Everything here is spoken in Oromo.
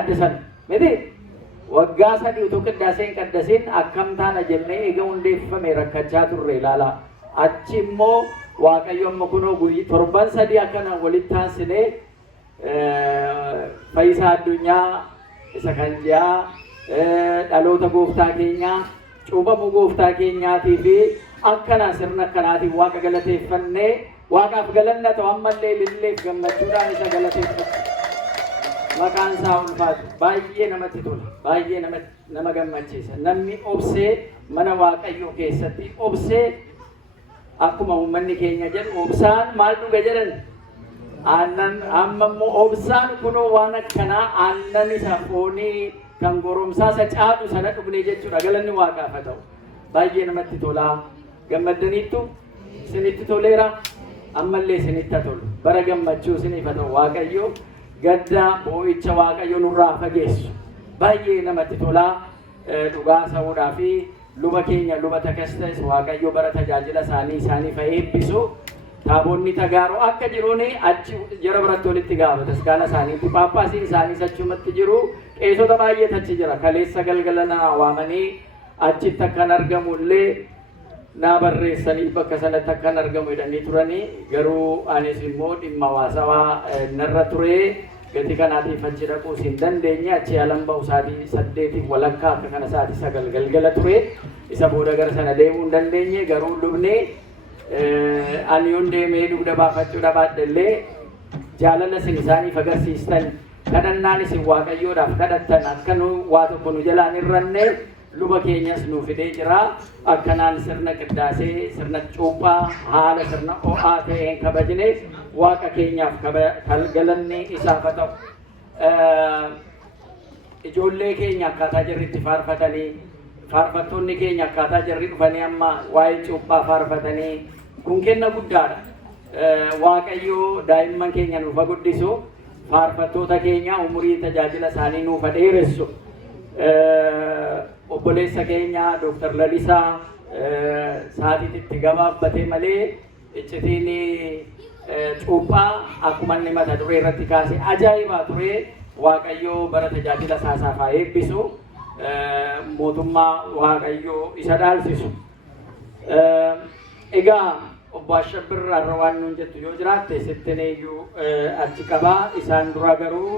addisan miti waggaa sadii utuu qiddaaseen qaddasin akkamtaan ajennee egaa hundeeffame rakkachaa turre ilaala achi immoo waaqayyo amma kunoo guyyi torban sadii akkana walitti taasisnee Fayyisaa Addunyaa isa kan ji'a dhaloota gooftaa keenyaa cuuphamuu gooftaa keenyaatii fi akkana sirna akkanaatiin waaqa galateeffannee waaqaaf galanna ta'u ammallee ililleef gammachuudhaan isa galateeffatu maqaan isaa ulfaatu baay'ee namatti tola baay'ee nama gammachiisa namni obsee mana waaqayyoo keessatti obsee akkuma uummanni keenya jedhu obsaan maal dhuga jedhan aannan amma immoo obsaan kunoo waan akkanaa aannan isa foonii kan goromsaa isa caadhu sana dhugne jechuudha galanni waaqaaf haa ta'u baay'ee namatti tolaa gammaddaniittu isinitti toleera ammallee isinitti tolu bara gammachuu isiniif haa ta'u waaqayyo gadda boo'icha waaqayyo nurraa fageessu baay'ee namatti tolaa dhugaa sa'uudhaa fi luba keenya luba takastas waaqayyo bara tajaajila isaanii eebbisu taabonni tagaaroo akka jiruuni achi jara biratti walitti gaafata taskaala isaaniitti paappaasiin isaanii achumatti jiru qeessota baay'eetu achi jira kaleessa galgala na waamanii achitti akkan argamu illee naa barreessanii bakka sanatti akkan argamu jedhanii turanii garuu anis immoo dhimma hawaasawaa narra ture gati kanaatiif achi dhaquu hin dandeenye achi alan ba'u sa'aatii 8 walakkaa akka kana sa'aatii 9 galgala ture isa booda gara sana deemuu hin dandeenye garuu lubnee ani hundeemee dugda baafachuudha baadhallee jaalala isin isaaniif agarsiistan kadhannaan isin waaqayyoodhaaf kadhattan akka nu waa tokko nu jalaan irranne luba keenyas nu fidee jira akkanaan sirna qiddaasee sirna cuuphaa haala sirna o'aa ta'een kabajne waaqa keenyaaf galanni isaaf haa ta'u ijoollee keenya akkaataa jirritti faarfatanii faarfattoonni keenya akkaataa jirri dhufanii amma waa'ee cuuphaa faarfatanii kun kenna guddaadha waaqayyo daa'imman keenya nuuf guddisu faarfattoota keenya umurii tajaajila isaanii nuuf dheeressu obboleessa keenya Dr. Lalisaa sa'aatiitti gabaabbatee malee iccitiin cuuphaa akkuma inni mata duree irratti kaase ajaa'ibaa ture waaqayyo bara tajaajila isaaf haa eebbisu mootummaa waaqayyoo isa dhaalchisu egaa obbo Ashabbir irraa waan nuun jettu yoo jiraatte sittin iyyuu achi qabaa isaan dura garuu